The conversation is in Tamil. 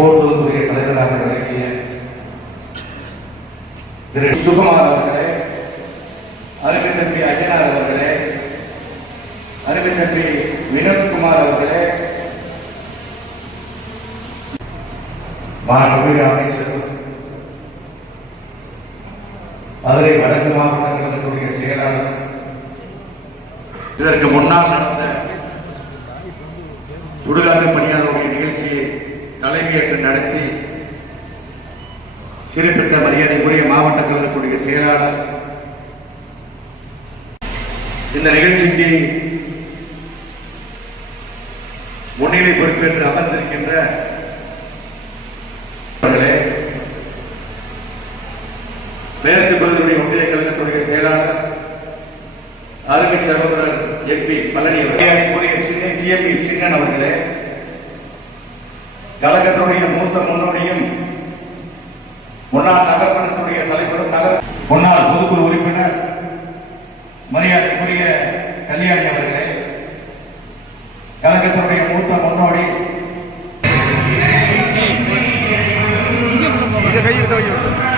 போற்றுவதற்குரிய தலைவராக விளங்கிய திரு சுகுமார் அவர்களே, அருமை தம்பி அய்யனார் அவர்களே, அருமை தம்பி வினோத்குமார் அவர்களே, மாண்புமிகு அமைச்சர், மதுரை வடக்கு மாவட்ட கழகத்துடைய செயலாளர், இதற்கு முன்னால் நடந்த சுடுகாட்டு பணியாளருடைய நிகழ்ச்சியை தலைமையேற்று நடத்தி சிறப்பித்த மரியாதைக்குரிய மாவட்ட கழகத்துடைய செயலாளர், இந்த நிகழ்ச்சிக்கு முன்னிலை பொறுப்பேற்று அமர்ந்திருக்கின்ற மேற்கு பகுதியுடைய ஒன்றிய கழகத்துடைய செயலாளர் அருமை சகோதரர் எம்பி பழனி அவர்களுடைய சிஎம்பி சிங்கன் அவர்களே, கழகத்துடைய மூத்த முன்னோடியும் முன்னாள் நகர்மன்றத்துடைய தலைவரும் முன்னாள் பொதுக்குழு உறுப்பினர் மரியாதைக்குரிய கல்யாணி அவர்களே, கழகத்தினுடைய மூத்த முன்னோடி கையில்